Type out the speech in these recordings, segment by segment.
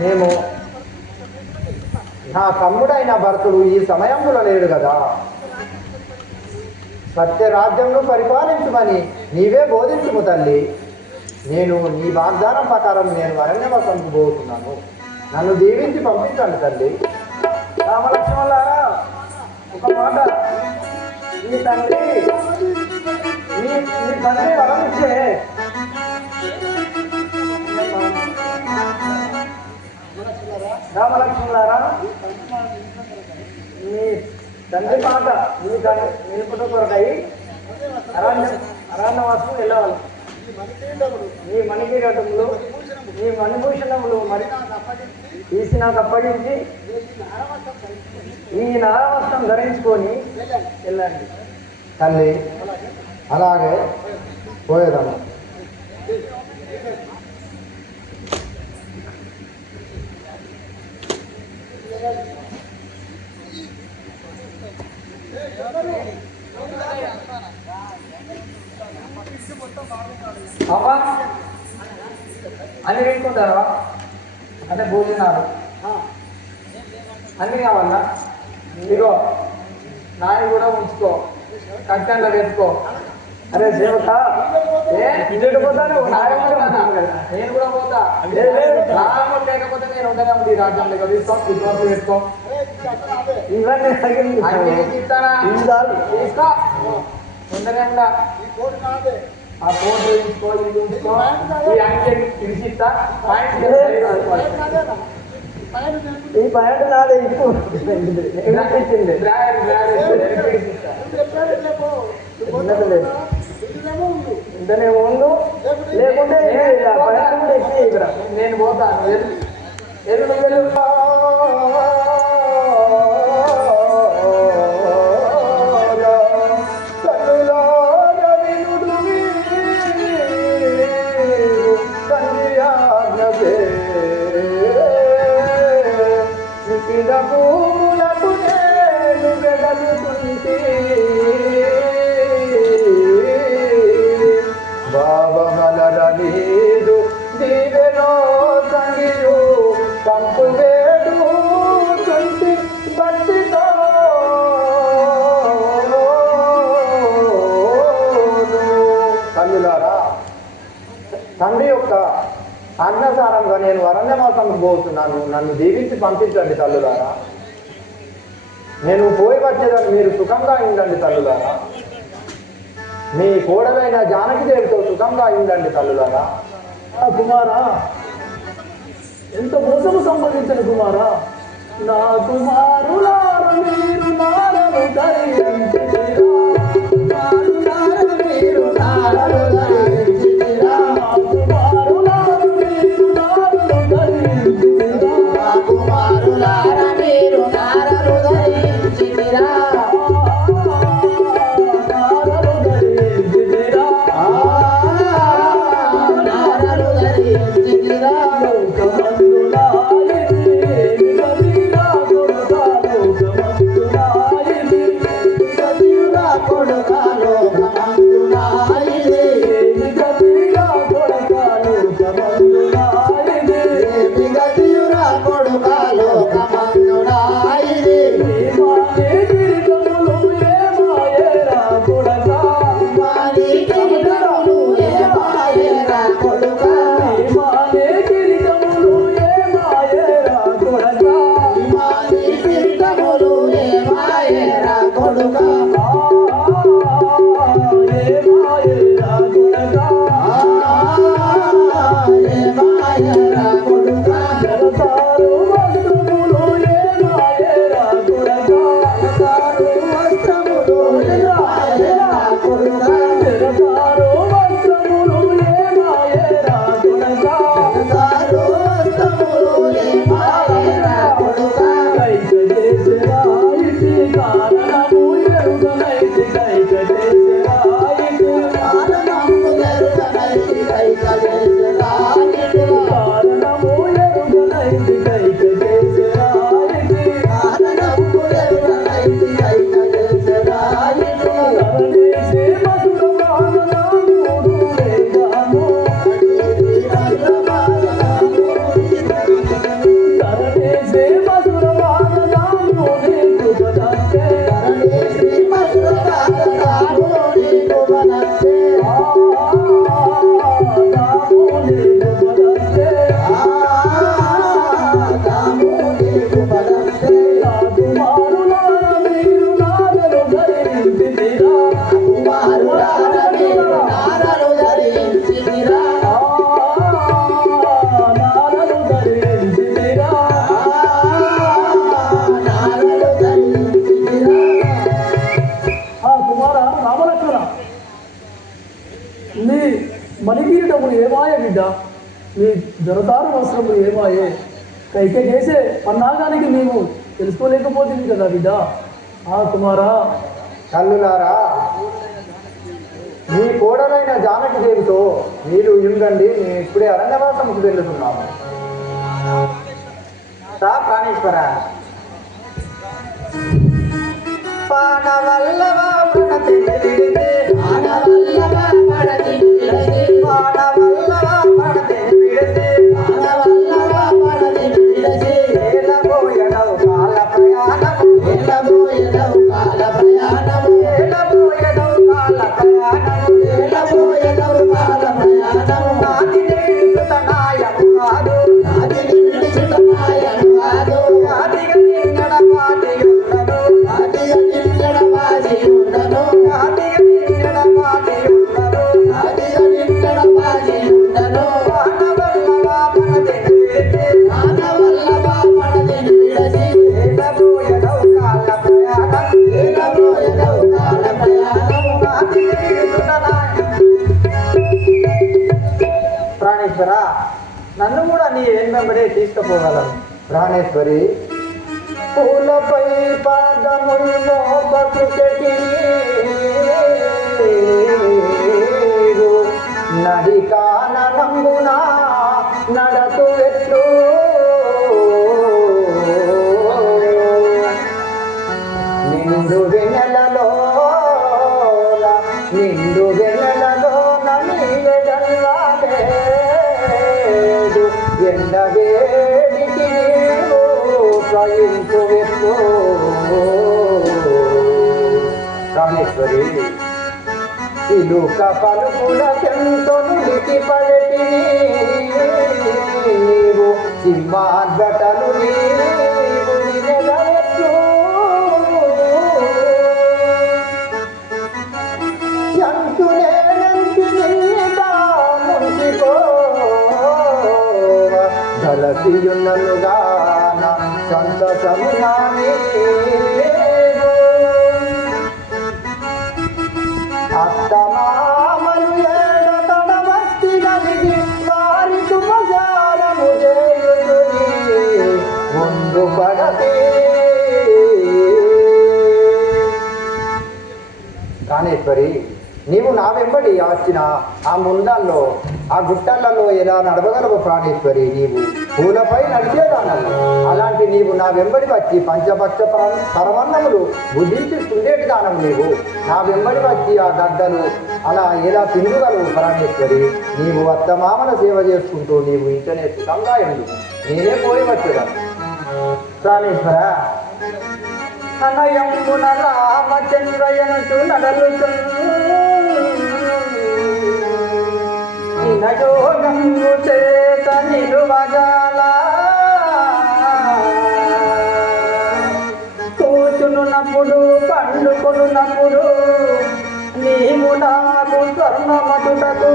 మేము నా తమ్ముడైన భరతుడు ఈ సమయంలో లేడు కదా. సత్యరాజ్యంను పరిపాలించమని నీవే బోధించుము తల్లి. నేను నీ వాగ్దానం ప్రకారం నేను అరణ్యవాసంకు పోతున్నాను. నన్ను దీవించి పంపించండి తల్లి. రామలక్ష్మణులారా, ఒక మాట. మీ తండ్రి వరం ఇచ్చే రామలక్ష్మణులారా, మీ తండ్రి మాట నిలుపుట కొరకై అరణ్యవాసం వెళ్ళవాలి. మీ మణికిరీటములు మీ మణిభూషణములు మరి తీసి నాకు అప్పగించి ఈ నారవస్త్రం ధరించుకొని వెళ్ళండి తల్లి. అలాగే పోయేదాము. అమ్మా అన్ని వేసుకుంటారా? అంటే భోజనాలు అన్నీ కావాలా? ఇగో నాయి కూడా ఉంచుకో, కట్టెంలో వేసుకో. అరే సేవక, ఇటు పోతాను, నేను కూడా పోతా. రాముడు లేకపోతే నేను ఉండగా ఉంది ఈ రాజ్యంలో. తీసుకో, విశ్వాసం వేసుకో. ఇవన్నీ ఇస్తానా? తీసుకో, ఉండనే ఉండా. ఆ కోట్ వేయించుకో, ఇది ఉంచుకో. ఈ అంకె ఇడిచిస్తా. ఈ పాయింట్ నాదే. ఇప్పుడు ఇంతనే ఉండు, లేకుంటే నేను పోతాను. ఎల్లు బాబమలరనీదు దీవెనో సంగియు పంపు వేడు తుంటి భక్తితో తల్లులారా, తండ్రి యొక్క ఆజ్ఞాసారంగా నేను అరణ్యవాసం పోతున్నాను. నన్ను దీవించి పంపించండి తల్లులారా. నేను పోయి వచ్చేదాన్ని మీరు సుఖంగా ఉండండి తల్లులారా. మీ కోడలైన జానకిదేవితో సుఖంగా ఉండండి తల్లులారా. కుమారా, ఎంత మోసము సంపాదించను కుమారా. నా కుమారులారు మీరు నారను ధరించితిరా. రహస్యము ఏమాయే కైక చేసే పన్నాగానికి మేము తెలుసుకోలేకపోతుంది కదా బిడ్డ. కుమారా కల్లులారా, మీ కోడలైన జానకి దేవితో మీరు ఉండండి, మేము ఇప్పుడే అరణ్యవాసముకు వెళ్తున్నాము. ప్రాణేశ్వర పానవల్లవ ప్రణతి విడితే పానవల్లవ ప్రణతి విడితే పానవల్లవ ప్రణతి విడితే పానవల్లవ ప్రణతి విడితే ఏలబోయడవు కాల ప్రయాణము ఏలబోయడవు కాల ప్రయాణము ఏలబోయడవు కాల ప్రయాణము ఏలబోయడవు కాల ప్రయాణము నాటిని విడుతనాయము కాదు నాటిని విడుతనాయము కాదు నాటిగా నిన్నడ పాటియున్నను నాటిగా నిన్నడ పాటియున్నను నాటిగా నిన్నడ పాటియున్నను నాటిగా నిన్నడ పాటియున్నను పానవల్లవ ప్రణతిని విడితే పానవల్లవ ప్రణతిని విడితే ఏలబోయడవు కాల ప్రయాణం ఏలబోయడవు కాల ప్రయాణం నాటిగా విడుతనాయము. ప్రాణేశ్వర, నన్ను కూడా నీ వెంబడే తీసుకుపోగలను. ప్రాణేశ్వరి, పూలపై పాదములు మోపకుటకి నది కాననంబున నడతు ఎట్లు నిండు వెన్నెలలో నిండు వెన్నెలలో నీవెడల్లాడేడు ఎండ వేడికి నీవు ప్రయించు ఎత్తు. కామేశ్వరి, ఇలుక పలుకుల చెంతొనుడికి పడటి నీవు సింహాద్భటలు నీవు వినెలవెత్తు. జలసియున్నలుగాన సంతసమునాని అత్తమామలు ఏడ తడమట్టి నలిగి వారి శుభజాలము చేయుదుని ముందు పడతి. ప్రాణేశ్వరి, నీవు నా వెంబడి వచ్చిన ఆ ముందాల్లో ఆ గుట్టలలో ఎలా నడవగలవు ప్రాణేశ్వరి? నీవు పూలపై నడిచేదానము. అలాంటి నీవు నా వెంబడి వచ్చి పంచభక్ష పరమన్నములు బుద్ధించుండేటి దానం. నీవు నా వెంబడి వచ్చి ఆ గడ్డలు అలా ఎలా తిరుగుగలవు ప్రాణేశ్వరి? నీవు అత్తమామల సేవ చేసుకుంటూ నీవు ఇంటనే సుఖంగా ఎందు, నేనే పోయి వచ్చుగా. ప్రాణేశ్వర, అనయంబున రామచంద్రయనుచు నయోగంగు చేత నిలువగాల కూచునున్నప్పుడు పండుకొనున్నప్పుడు నీవు నాకు స్వర్ణమటుటకు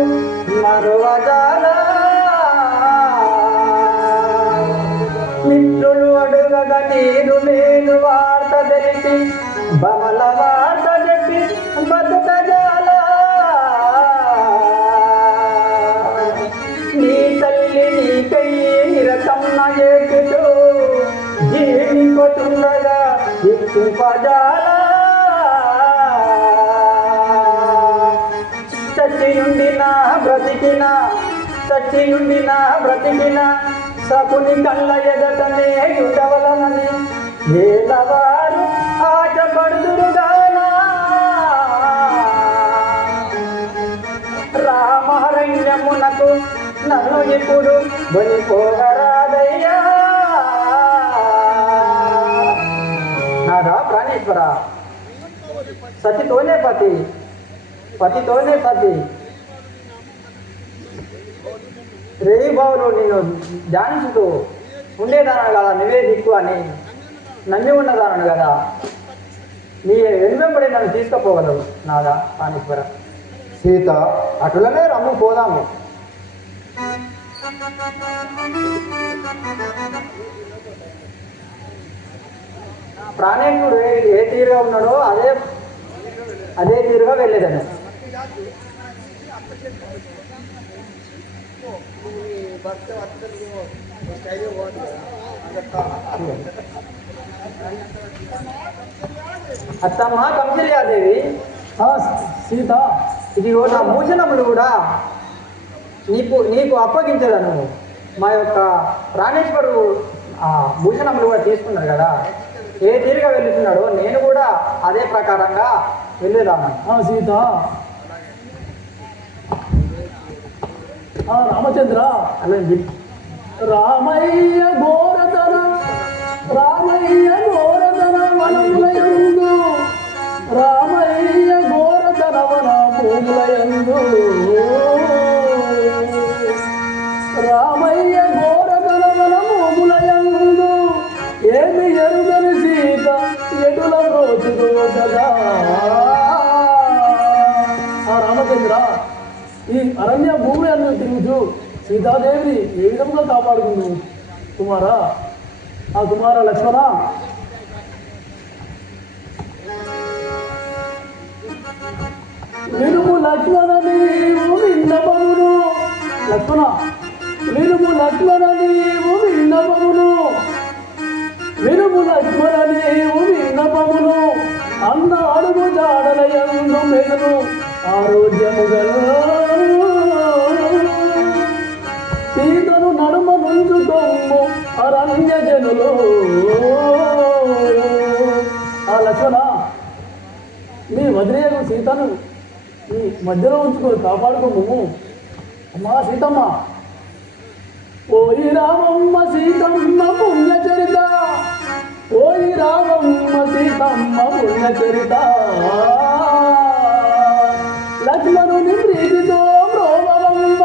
మరువగాల మిత్రులు అడుగగా నీరు నేను వార్త తెలిపి బమల వార్త చెప్పి బతుకజాల నీ తల్లి నీకై నిరతన్న ఏకుతూ జీవించుతుండగా ఇచ్చుపజాల చచ్చియుండినా బ్రతికినా చచ్చియుండినా బ్రతికినా సపుని కళ్ళ ఎదటనే ఉండవలనని ఏలవారు ఆశపడుదురుగానా రామహరణ్యమునకు నన్ను ఇప్పుడు బలిపోగరాదయ్యా. నాదా ప్రాణేశ్వర, సతితోనే పతి, పతితోనే సతి. రేయి బావులు నేను ధ్యానించుతూ ఉండేదాను కదా, నువ్వే దిక్కు అని నమ్మి ఉన్నదాను కదా, నీ వెనువెంబడి నన్ను తీసుకుపోగలవు నాదా ప్రాణేశ్వర. సీత, అటులనే రమ్ము పోదాము. ప్రాణేశ్వరుడు ఏ తీరుగా ఉన్నాడో అదే తీరుగా వెళ్ళేదాన్ని. భక్త అత్తమ్మ కౌశల్యాదేవి, ఆ, సీత, ఇదిగో నా భూషణములు కూడా నీకు అప్పగించదను. మా యొక్క ప్రాణేశ్వరుడు ఆ భూషణములు కూడా తీసుకున్నారు కదా, ఏ తీరుగా వెళ్తున్నాడో నేను కూడా అదే ప్రకారంగా వెళ్ళేదాను. ఆ సీత, ఆ రామచంద్ర, అలాగే రామయ్య ఘోరతన, రామయ్య ఘోరతన వనములయందు, రామయ్య ఘోరతన వన భూములయందు, రామయ్య ఘోరతన వన భూములయందు, ఏమి ఎరుగని సీత ఎటుల బ్రోచుదో కదా. ఆ రామచంద్ర, ఈ అరణ్య భూములను తిరుగుతూ సీతాదేవిని ఏ విధంగా కాపాడుకుంది కుమారా? ఆ కుమార లక్ష్మణ, వినుము లక్ష్మణ నీవు విన్నపమును, లక్ష్మణ వినుము లక్ష్మణ నీవు విన్నపమును, వినుము లక్ష్మణ నీవు విన్నపమును, అన్న అడుగు జాడల యందు మెదను ఆరోగ్యముగా సీతను నడుమ నుంచుకొమ్ము అరణ్య జనులు. ఆ లక్ష్మణ, మీ వదిలేరు సీతను ఈ మధ్యలో ఉంచుకొని కాపాడుకోము. అమ్మా సీతమ్మ, ఓయి రామమ్మ సీతమ్మ పుణ్యచరిత, ఓయి రామమ్మ సీతమ్మ పుణ్యచరిత, లక్ష్మణుని ప్రీతితో బ్రోవమ్మ,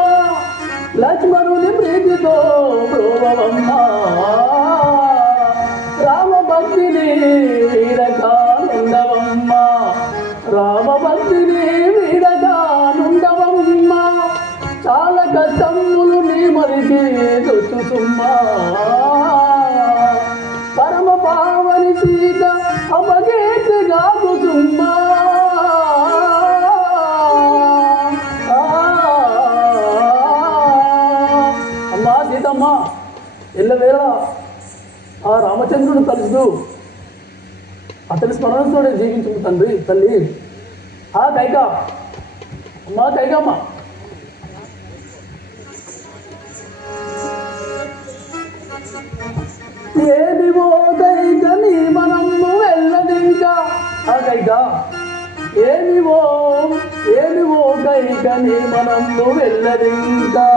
లక్ష్మణుని ప్రీతితో బ్రోవమ్మ, రామభక్తిని వీడకానుండవమ్మ, రామభక్తిని వీడకానుండవమ్మ, చాలా కష్టములు నీ మరికి దొచ్చుతుమ్మా, పరమ పావని సీత అపకీర్తి గాకుతుమ్మా. అమ్మా సీతమ్మ, ఎల్లవేళ ఆ రామచంద్రుడు కలుస్తూ అతని స్మరణతోనే జీవించు తండ్రి తల్లి. ఆ కైక, అమ్మా కైకమ్మ, ఏదివో కైక నీ మనము వెళ్ళదింకా. ఆ కైక, ఏమివో కైక నీ మనము వెళ్ళదింకా,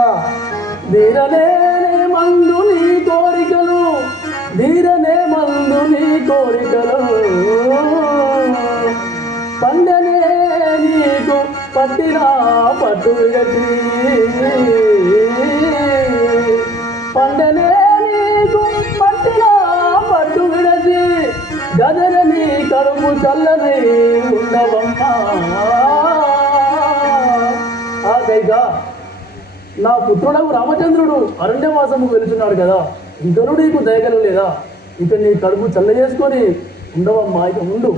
ధీరలేనే మందు నీ కోరికలు, ధీరనే మందు నీ కోరికలు, పండనే నీకు పట్టిన పట్టు విడచి, పండనే నీకు పట్టిన పట్టు విడచి, గదన నీ కడుపు చల్లని ఉండవమ్మా. ఆ కైక, నా పుత్రుడవు రామచంద్రుడు అరణ్యవాసముకు వెళుతున్నాడు కదా, ఇంకను నీకు దయగల లేదా? ఇక నీ కడుపు చల్ల చేసుకొని ఉండవమ్మా, ఇక ఉండు.